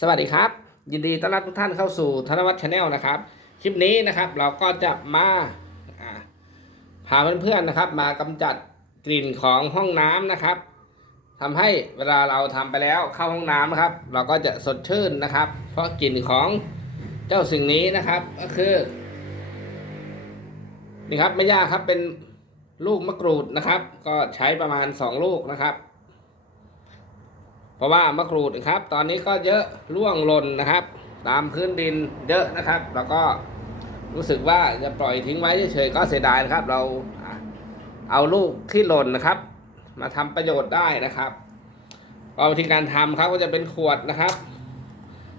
สวัสดีครับ ยินดีต้อนรับทุกท่านเข้าสู่ธนวัฒน์ชาแนลนะครับ คลิปนี้นะครับเราก็จะมาอ่าพาเพื่อนๆนะครับ มากำจัดกลิ่นของห้องน้ำนะครับทำให้เวลาเราทำไปแล้วเข้าห้องน้ำนะครับ เราก็จะสดชื่นนะครับ เพราะกลิ่นของเจ้าสิ่งนี้นะครับ ก็คือนี่ครับไม่ยากครับเป็นลูกมะกรูดนะครับ ก็ใช้ประมาณ 2 ลูกนะครับ เพราะว่ามะกรูดครับ ตอนนี้ก็เยอะร่วงหล่นนะครับ ตามพื้นดินเยอะนะครับ แล้วก็รู้สึกว่าจะปล่อยทิ้งไว้เฉยๆก็เสียดายนะครับ เราเอาลูกที่หล่นนะครับ มาทำประโยชน์ได้นะครับก็วิธีการทำครับก็จะเป็นขวดนะครับ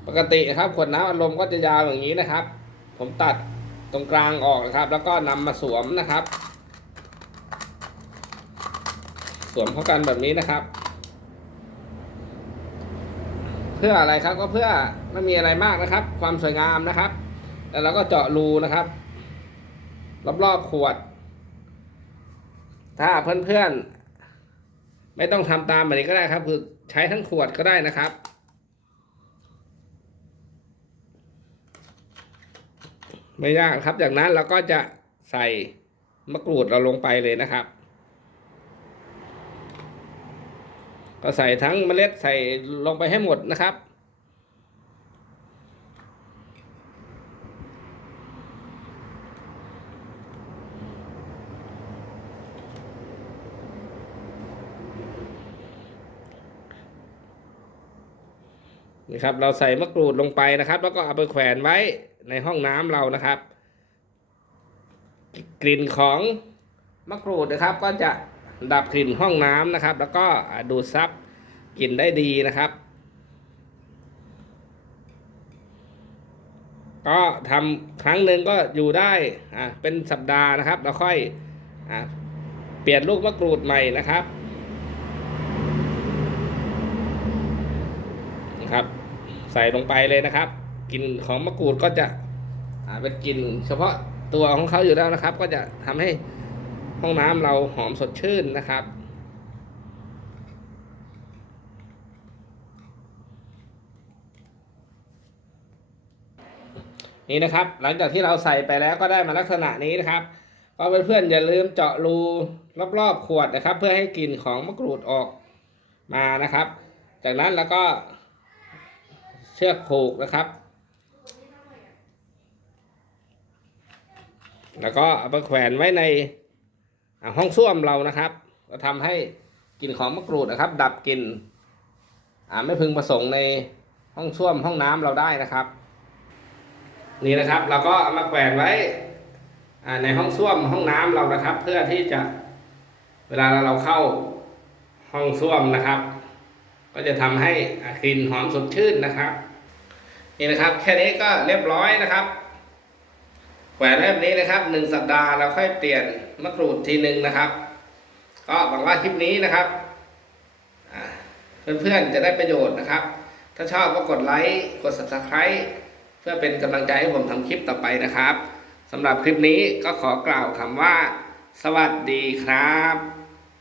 ปกตินะครับ ขวดน้ำอารมณ์ก็จะยาวอย่างนี้นะครับ ผมตัดตรงกลางออกนะครับ แล้วก็นำมาสวมนะครับ สวมเข้ากันแบบนี้นะครับ เพื่ออะไรครับก็เพื่อไม่มีอะไรมากนะครับ ความสวยงามนะครับ แล้วเราก็เจาะรูนะครับ รอบๆขวด ถ้าเพื่อนๆไม่ต้องทำตามแบบนี้ก็ได้ครับ คือใช้ทั้งขวดก็ได้นะครับไม่ยากครับ จากนั้นเราก็จะใส่มะกรูดเราลงไปเลยนะครับ ก็ใส่ทั้งเมล็ดใส่ลงไปให้หมดนะครับ นี่ครับ เราใส่มะกรูดลงไปนะครับ แล้วก็เอาไปแขวนไว้ในห้องน้ำเรานะครับ กลิ่นของมะกรูดนะครับก็จะ ดับกลิ่นห้องน้ำนะครับ แล้วก็ดูดซับกลิ่นได้ดีนะครับ ก็ทำครั้งหนึ่งก็อยู่ได้อ่าเป็นสัปดาห์นะครับ แล้วค่อยอ่าเปลี่ยนลูกมะกรูดใหม่นะครับนี่ครับ ใส่ลงไปเลยนะครับกลิ่นของมะกรูดก็จะอ่าเป็นกลิ่นเฉพาะตัวของเขาอยู่แล้วนะครับ ก็จะทำให้ ห้องน้ำเราหอมสดชื่นนะครับ นี่นะครับ หลังจากที่เราใส่ไปแล้วก็ได้มาลักษณะนี้นะครับก็เพื่อนๆอย่าลืมเจาะรูรอบๆขวดนะครับ เพื่อให้กลิ่นของมะกรูดออกมานะครับ จากนั้นแล้วก็เชือกผูกนะครับ แล้วก็เอาไปแขวนไว้ใน ห้องส้วมเรานะครับ ก็ทำให้กลิ่นของมะกรูดนะครับ ดับกลิ่นอ่าไม่พึงประสงค์ในห้องส้วมห้องน้ำเราได้นะครับ นี่นะครับเราก็เอามาแขวนไว้อ่าในห้องส้วมห้องน้ำเรานะครับ เพื่อที่จะเวลาเราเข้าห้องส้วมนะครับ ก็จะทำให้อากลิ่นหอมสดชื่นนะครับนี่นะครับ แค่นี้ก็เรียบร้อยนะครับ แขวนแบบนี้นะครับหนึ่งสัปดาห์เราค่อยเปลี่ยนมะกรูดทีหนึ่งนะครับ ก็หวังว่าคลิปนี้นะครับเพื่อนๆจะได้ประโยชน์นะครับ ถ้าชอบก็กดไลค์กด subscribe เพื่อเป็นกำลังใจให้ผมทำคลิปต่อไปนะครับสำหรับคลิปนี้ก็ขอกล่าวคำว่า สวัสดีครับ